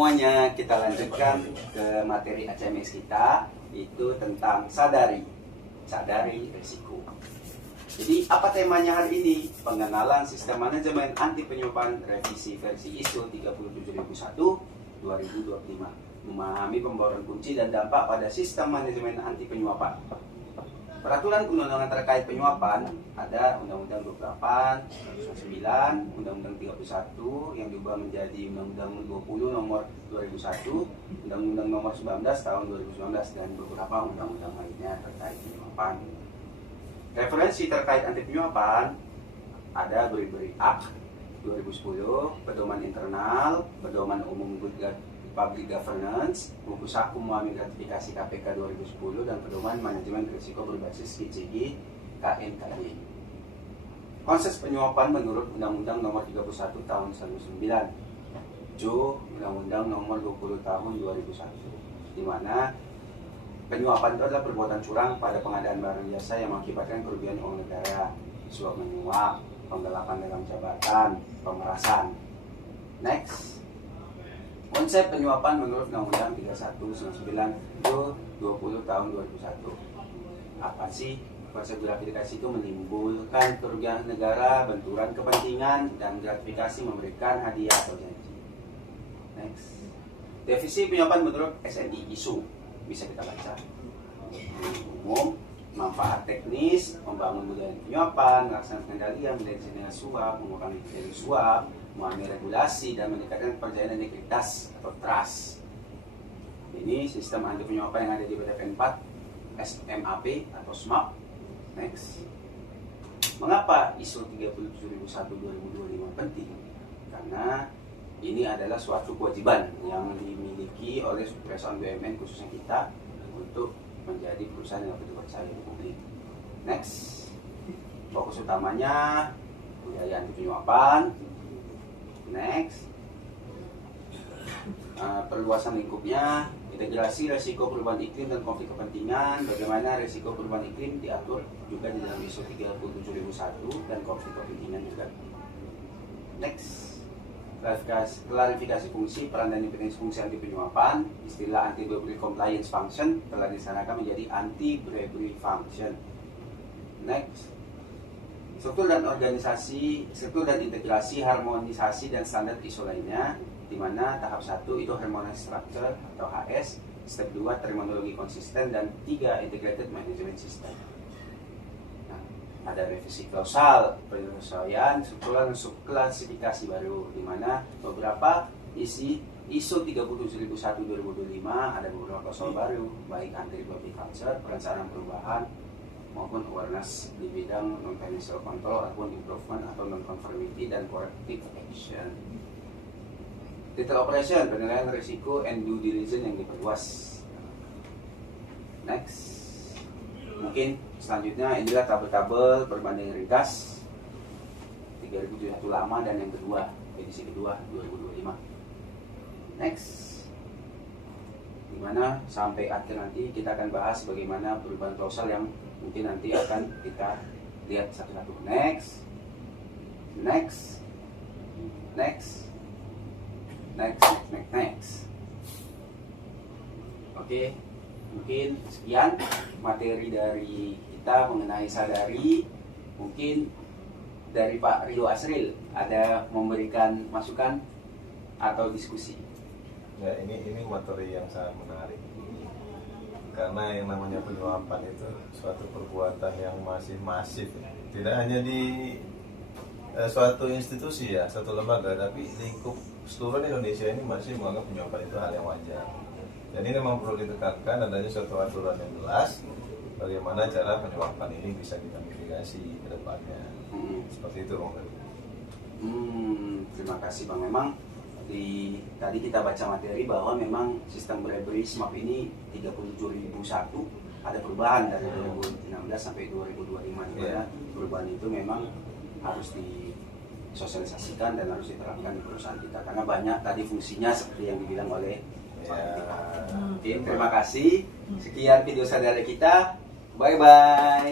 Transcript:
semuanya, kita lanjutkan ke materi HMX kita, itu tentang sadari risiko. Jadi apa temanya hari ini? Pengenalan sistem manajemen anti penyuapan revisi versi ISO 37001 2025. Memahami pembaruan kunci dan dampak pada sistem manajemen anti penyuapan. Peraturan undang-undangan terkait penyuapan ada Undang-Undang 28, 9, Undang-Undang 31 yang diubah menjadi Undang-Undang 20 nomor 2001, Undang-Undang nomor 19 tahun 2019 dan beberapa undang-undang lainnya terkait penyuapan. Referensi terkait anti penyuapan ada Bribery Act 2010, Pedoman Internal, Pedoman Umum Public Governance, Buku Saku Memahami Gratifikasi KPK 2010, dan Pedoman Manajemen Risiko Berbasis KCG KNKY. Konsep penyuapan menurut Undang-Undang Nomor 31 Tahun 1999, Jo Undang-Undang Nomor 20 Tahun 2001, di mana penyuapan itu adalah perbuatan curang pada pengadaan barang jasa yang mengakibatkan kerugian uang negara, suap menyuap, penggelapan dalam jabatan, pemerasan. Next. Konsep penyuapan menurut Undang-Undang 3199 20 tahun 2001. Apa sih konsep gratifikasi? Itu menimbulkan kerugian negara, benturan kepentingan, dan gratifikasi memberikan hadiah atau janji. Next. Definisi penyuapan menurut SNI ISO bisa kita baca. Umum, manfaat teknis, membangun budaya penyuapan, melaksanakan pengendalian, mendeteksi suap, mengurangi kritik suap, memahami regulasi, dan meningkatkan kepercayaan dan integritas atau trust. Ini sistem anti penyuapan yang ada di PDF 4 SMAP atau SMAP. Next. Mengapa ISO 37001 2025 penting? Karena ini adalah suatu kewajiban yang dimiliki oleh perusahaan BUMN khususnya kita untuk menjadi perusahaan yang dapat dipercaya di publik. Next. Fokus utamanya budaya anti penyuapan. Next, perluasan lingkupnya, integrasi resiko perubahan iklim dan konflik kepentingan. Bagaimana resiko perubahan iklim diatur juga di dalam ISO 37001 dan konflik kepentingan juga. Next, klarifikasi fungsi, peran dan independensi fungsi anti penyuapan. Istilah anti bribery compliance function telah disanakan menjadi anti bribery function. Next. Struktur dan organisasi, struktur dan integrasi, harmonisasi dan standar ISO lainnya, di mana tahap 1 itu harmonized structure atau HS, step 2 terminologi konsisten, dan 3 integrated management system. Nah, ada revisi klausal, penyesuaian, struktural dan subklasifikasi baru, di mana beberapa isi ISO 37001 2025 ada beberapa klausal baru, baik anti-bribery culture, perencanaan perubahan, maupun awareness di bidang non-financial control ataupun improvement atau non-conformity dan corrective action. Detail operation, penilaian risiko and due diligence yang diperluas. Next. Mungkin selanjutnya inilah tabel-tabel perbandingan ringkas 3071 lama dan yang kedua, edisi kedua 2025. Next. Dimana sampai akhir nanti kita akan bahas bagaimana perubahan klausal yang mungkin nanti akan kita lihat satu-satu. Next. Oke, mungkin sekian materi dari kita mengenai sadari. Mungkin dari Pak Rio Asril ada memberikan masukan atau diskusi. Ya, ini materi yang sangat menarik. Karena yang namanya penyuapan itu suatu perbuatan yang masih masif, tidak hanya di suatu institusi ya, satu lembaga, tapi lingkup seluruh Indonesia ini masih menganggap penyuapan itu hal yang wajar. Jadi memang perlu ditekankan adanya suatu aturan yang jelas bagaimana cara penyuapan ini bisa kita mitigasi ke depannya. Seperti itu Bang. Terima kasih Bang. Memang tadi kita baca materi bahwa memang sistem bribery SMAP ini 37001 ada perubahan dari 2016 sampai 2025 ya. Perubahan itu memang harus disosialisasikan dan harus diterapkan di perusahaan kita karena banyak tadi fungsinya seperti yang dibilang oleh Pak. Terima kasih. Sekian video sadari kita. Bye bye.